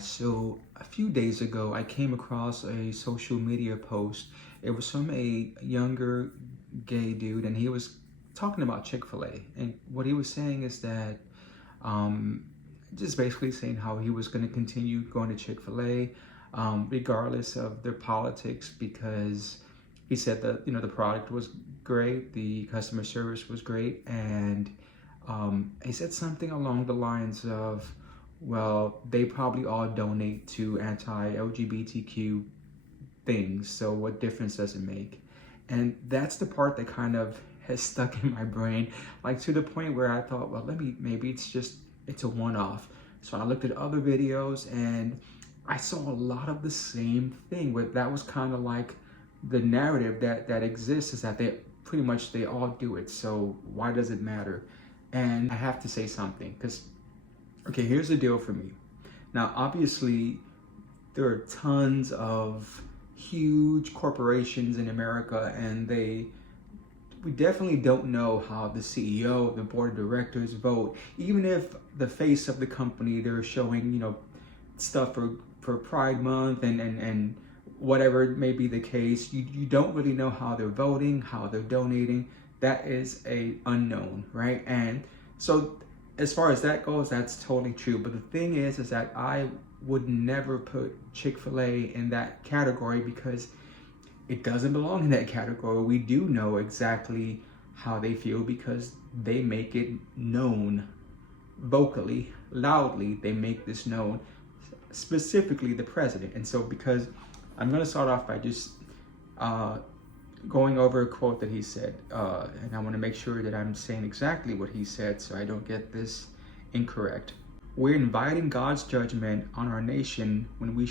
So a few days ago, I came across a social media post. It was from a younger gay dude, and he was talking about Chick Fil A. And what he was saying is that, um, just basically saying how he was going to continue going to Chick Fil A, regardless of their politics, because he said that the product was great, the customer service was great, and he said something along the lines of, well, they probably all donate to anti-LGBTQ things, so what difference does it make? And that's the part that kind of has stuck in my brain, like to the point where I thought, well, maybe it's a one-off. So I looked at other videos and I saw a lot of the same thing, where that was kind of like the narrative that exists, is that they all do it, so why does it matter? And I have to say something, because okay, here's the deal for me. Now, obviously, there are tons of huge corporations in America, and we definitely don't know how the CEO, the board of directors vote. Even if the face of the company, they're showing, stuff for Pride Month and whatever may be the case, you don't really know how they're voting, how they're donating. That is a unknown, right? And so as far as that goes, that's totally true. But the thing is that I would never put Chick Fil A in that category, because it doesn't belong in that category. We do know exactly how they feel, because they make it known vocally, loudly. They make this known, specifically the president. And so, because I'm going to start off by just going over a quote that he said, and I want to make sure that I'm saying exactly what he said so I don't get this incorrect. We're inviting God's judgment on our nation when we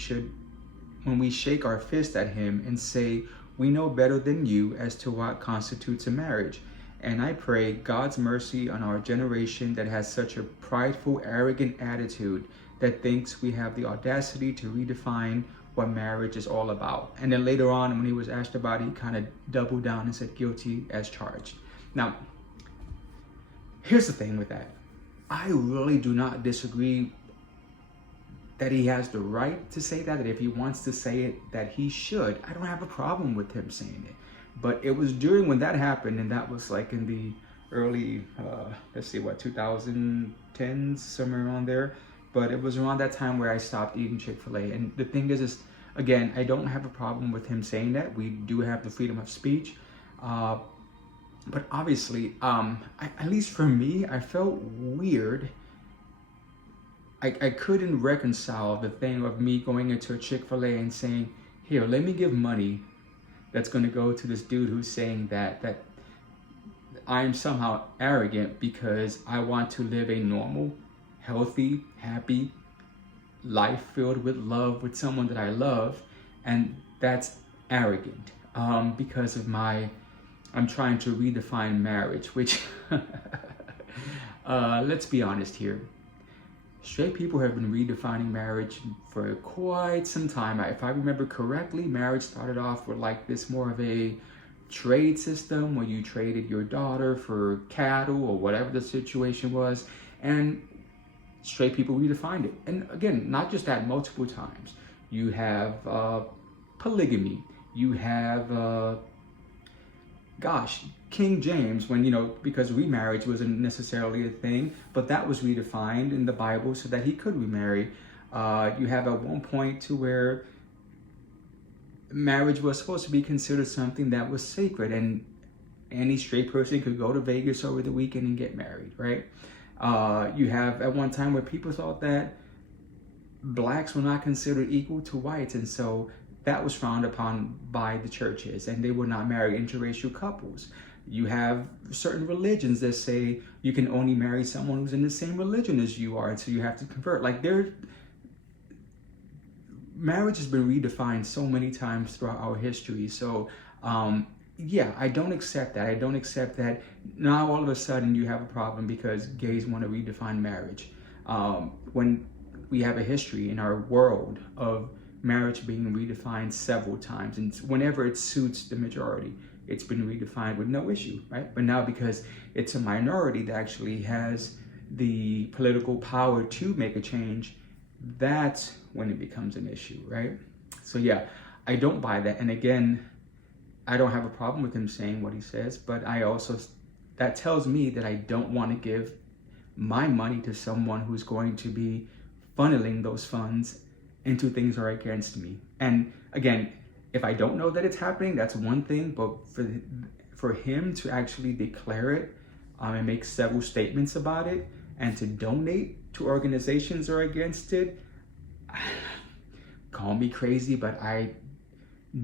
shake our fist at him and say, we know better than you as to what constitutes a marriage. And I pray God's mercy on our generation that has such a prideful, arrogant attitude, that thinks we have the audacity to redefine what marriage is all about. And then later on, when he was asked about it, he kind of doubled down and said guilty as charged. Now, here's the thing with that. I really do not disagree that he has the right to say that if he wants to say it, that he should. I don't have a problem with him saying it. But it was during when that happened, and that was like in the early, 2010s, somewhere around there. But it was around that time where I stopped eating Chick Fil A. And the thing is, again, I don't have a problem with him saying that. We do have the freedom of speech. But obviously, at least for me, I felt weird. I couldn't reconcile the thing of me going into a Chick Fil A and saying, here, let me give money that's going to go to this dude who's saying that I'm somehow arrogant because I want to live a normal, healthy, happy life filled with love with someone that I love, and that's arrogant because of I'm trying to redefine marriage, which let's be honest here. Straight people have been redefining marriage for quite some time. If I remember correctly, marriage started off with like this more of a trade system where you traded your daughter for cattle or whatever the situation was, and straight people redefined it. And again, not just that, multiple times. You have polygamy. You have, King James, when, because remarriage wasn't necessarily a thing, but that was redefined in the Bible so that he could remarry. You have at one point to where marriage was supposed to be considered something that was sacred, and any straight person could go to Vegas over the weekend and get married, right? You have at one time where people thought that blacks were not considered equal to whites, and so that was frowned upon by the churches, and they would not marry interracial couples. You have certain religions that say you can only marry someone who's in the same religion as you are, and so you have to convert. Like, marriage has been redefined so many times throughout our history. So yeah, I don't accept that. I don't accept that now all of a sudden you have a problem because gays want to redefine marriage. When we have a history in our world of marriage being redefined several times, and whenever it suits the majority, it's been redefined with no issue, right? But now, because it's a minority that actually has the political power to make a change, that's when it becomes an issue, right? So yeah, I don't buy that. And again, I don't have a problem with him saying what he says, but that tells me that I don't want to give my money to someone who's going to be funneling those funds into things that are against me. And again, if I don't know that it's happening, that's one thing, but for him to actually declare it and make several statements about it and to donate to organizations that are against it, call me crazy, but I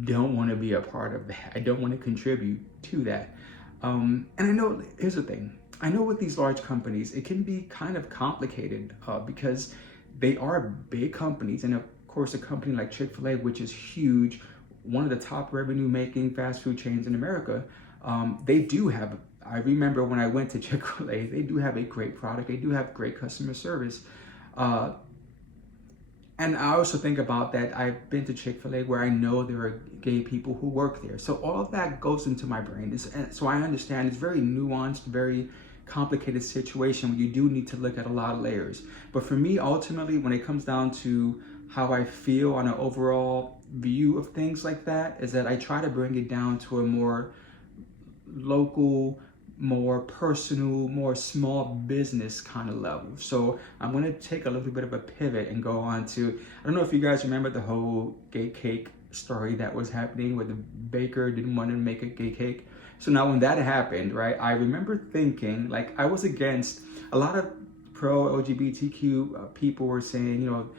don't want to be a part of that. I don't want to contribute to that. And I know, here's the thing. I know with these large companies, it can be kind of complicated because they are big companies. And of course, a company like Chick Fil A, which is huge, one of the top revenue making fast food chains in America, they do have, I remember when I went to Chick Fil A, they do have a great product. They do have great customer service. And I also think about that. I've been to Chick Fil A where I know there are gay people who work there. So all of that goes into my brain. So I understand it's very nuanced, very complicated situation where you do need to look at a lot of layers. But for me, ultimately, when it comes down to how I feel on an overall view of things like that, is that I try to bring it down to a more local, more personal, more small business kind of level. So I'm going to take a little bit of a pivot and go on to, I don't know if you guys remember the whole gay cake story that was happening where the baker didn't want to make a gay cake. So now when that happened, right, I remember thinking, like, I was against a lot of pro-LGBTQ people were saying, you know,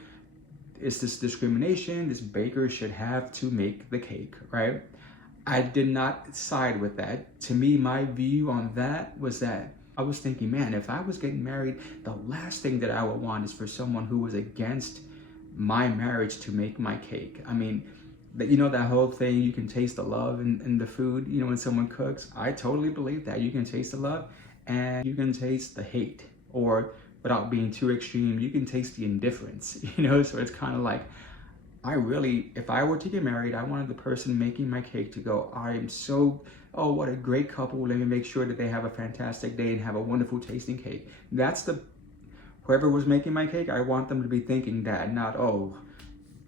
it's this discrimination, this baker should have to make the cake, right? I did not side with that. To me, my view on that was that I was thinking, man, if I was getting married, the last thing that I would want is for someone who was against my marriage to make my cake. I mean, you know, that whole thing, you can taste the love in the food, you know, when someone cooks. I totally believe that. You can taste the love and you can taste the hate, or without being too extreme, you can taste the indifference, you know? So it's kind of like, if I were to get married, I wanted the person making my cake to go, oh, what a great couple. Let me make sure that they have a fantastic day and have a wonderful tasting cake. Whoever was making my cake, I want them to be thinking that, not, oh,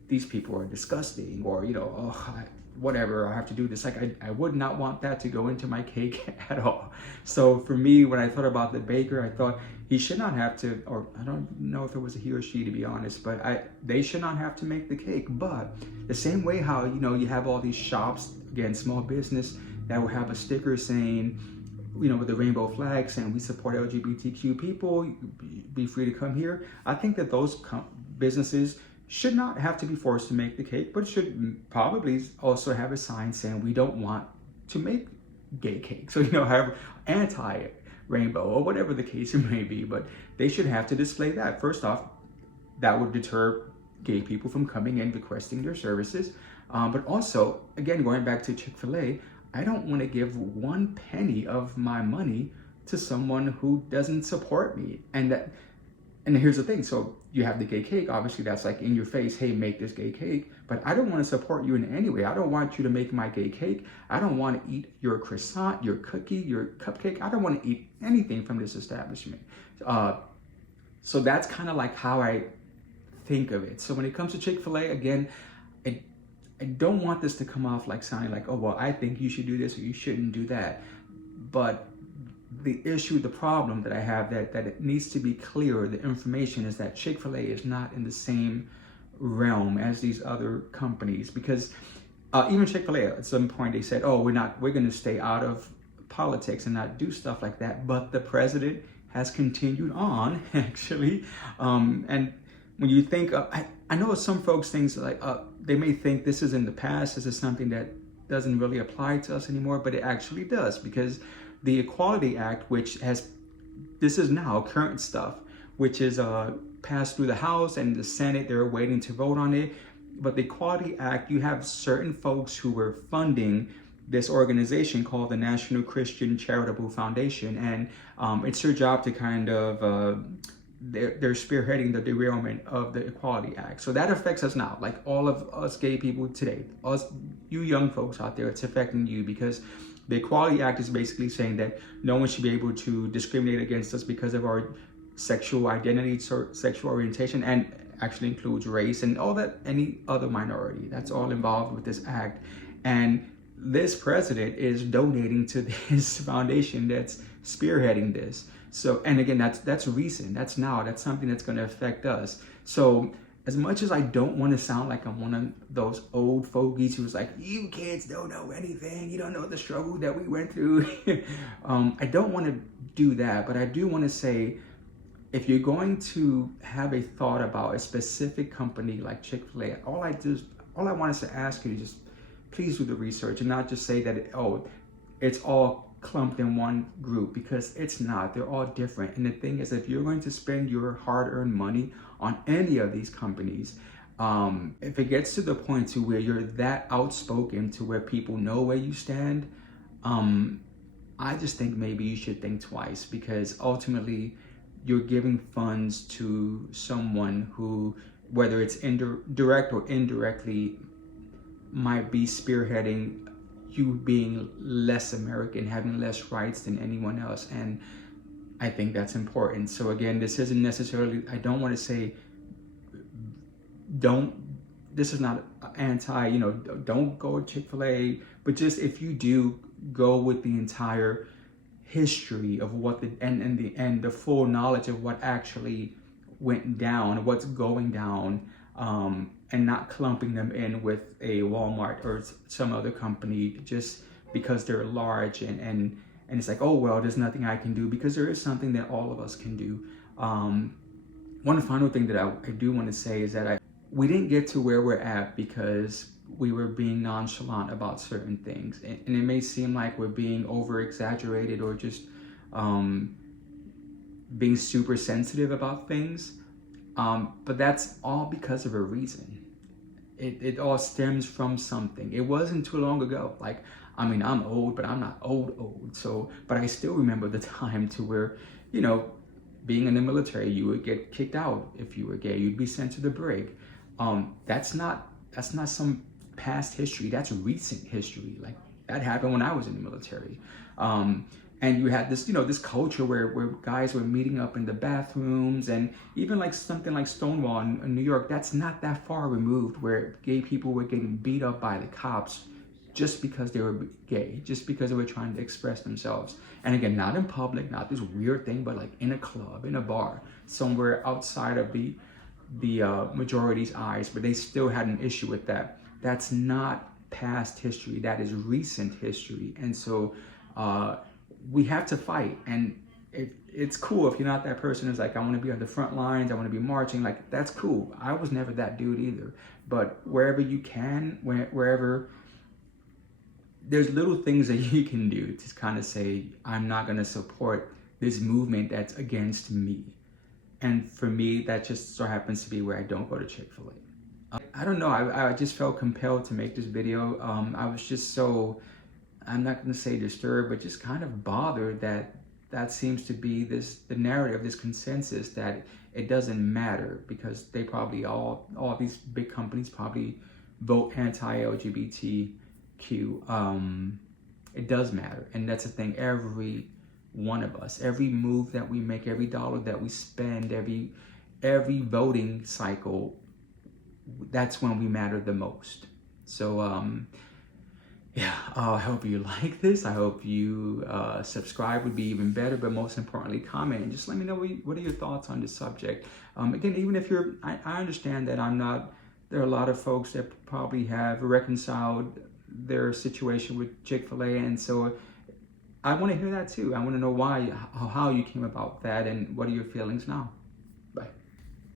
these people are disgusting, or, you know, oh, whatever, I have to do this. Like, I would not want that to go into my cake at all. So for me, when I thought about the baker, I thought he should not have to, or I don't know if it was a he or she, to be honest, but they should not have to make the cake. But the same way how, you know, you have all these shops, again, small business, that will have a sticker saying, you know, with the rainbow flag saying we support LGBTQ people, be free to come here. I think that those businesses should not have to be forced to make the cake, but should probably also have a sign saying we don't want to make gay cake. So, you know, however, anti-rainbow or whatever the case it may be, but they should have to display that. First off, that would deter gay people from coming in requesting their services. But also, again, going back to Chick Fil A, I don't want to give 1 penny of my money to someone who doesn't support me. And here's the thing, so you have the gay cake, obviously that's like in your face, hey, make this gay cake, but I don't want to support you in any way. I don't want you to make my gay cake. I don't want to eat your croissant, your cookie, your cupcake. I don't want to eat anything from this establishment. So that's kind of like how I think of it. So when it comes to Chick Fil A, again, I don't want this to come off like sounding like, oh, well, I think you should do this or you shouldn't do that. But the issue, the problem that I have, that it needs to be clear, the information is that Chick Fil A is not in the same realm as these other companies, because even Chick Fil A, at some point they said, oh, we're going to stay out of politics and not do stuff like that. But the president has continued on, actually. And when you think, I know some folks think like, they may think this is in the past, this is something that doesn't really apply to us anymore, but it actually does, because the Equality Act, this is now current stuff, which is passed through the House and the Senate, they're waiting to vote on it. But the Equality Act, you have certain folks who were funding this organization called the National Christian Charitable Foundation, and it's their job to kind of, they're spearheading the derailment of the Equality Act. So that affects us now, like all of us gay people today, you young folks out there, it's affecting you, because the Equality Act is basically saying that no one should be able to discriminate against us because of our sexual identity or sexual orientation. And actually includes race and all that, any other minority. That's all involved with this act. And this president is donating to this foundation that's spearheading this. So, and again, that's recent. That's now. That's something that's going to affect us. So, as much as I don't want to sound like I'm one of those old fogies who's like, you kids don't know anything, you don't know the struggle that we went through. I don't want to do that, but I do want to say, if you're going to have a thought about a specific company like Chick Fil A, all I wanted to ask you to just please do the research and not just say that, it's all clumped in one group, because it's not. They're all different. And the thing is, if you're going to spend your hard-earned money on any of these companies, if it gets to the point to where you're that outspoken to where people know where you stand, I just think maybe you should think twice, because ultimately you're giving funds to someone who, whether it's direct or indirectly, might be spearheading you being less American, having less rights than anyone else. And I think that's important. So again, this isn't necessarily, I don't want to say, this is not anti, don't go to Chick Fil A, but just if you do, go with the entire history of what and the full knowledge of what actually went down, what's going down, and not clumping them in with a Walmart or some other company just because they're large and it's like, oh well, there's nothing I can do, because there is something that all of us can do. One final thing that I do want to say is that we didn't get to where we're at because we were being nonchalant about certain things, and it may seem like we're being over exaggerated or just being super sensitive about things, but that's all because of a reason. It all stems from something. It wasn't too long ago. Like, I mean, I'm old, but I'm not old. So, but I still remember the time to where, being in the military, you would get kicked out if you were gay. You'd be sent to the brig. That's not some past history. That's recent history. Like, that happened when I was in the military. And you had this, this culture where guys were meeting up in the bathrooms, and even like something like Stonewall in New York, that's not that far removed, where gay people were getting beat up by the cops just because they were gay, just because they were trying to express themselves. And again, not in public, not this weird thing, but like in a club, in a bar, somewhere outside of the majority's eyes, but they still had an issue with that. That's not past history. That is recent history. And so, we have to fight, and it's cool if you're not that person who's like, I want to be on the front lines, I want to be marching. Like, that's cool. I was never that dude either. But wherever you can, wherever there's little things that you can do to kind of say, I'm not going to support this movement that's against me. And for me, that just so happens to be where I don't go to Chick Fil A. I don't know. I just felt compelled to make this video. I was just so, I'm not going to say disturbed, but just kind of bothered that seems to be the narrative, this consensus that it doesn't matter, because they probably all these big companies probably vote anti-LGBTQ. It does matter. And that's the thing. Every one of us, every move that we make, every dollar that we spend, every voting cycle, that's when we matter the most. So, yeah, I hope you like this. I hope you subscribe, would be even better, but most importantly, comment and just let me know what are your thoughts on this subject. Again, even if I understand that there are a lot of folks that probably have reconciled their situation with Chick Fil A, and so I want to hear that too. I want to know how you came about that, and what are your feelings now.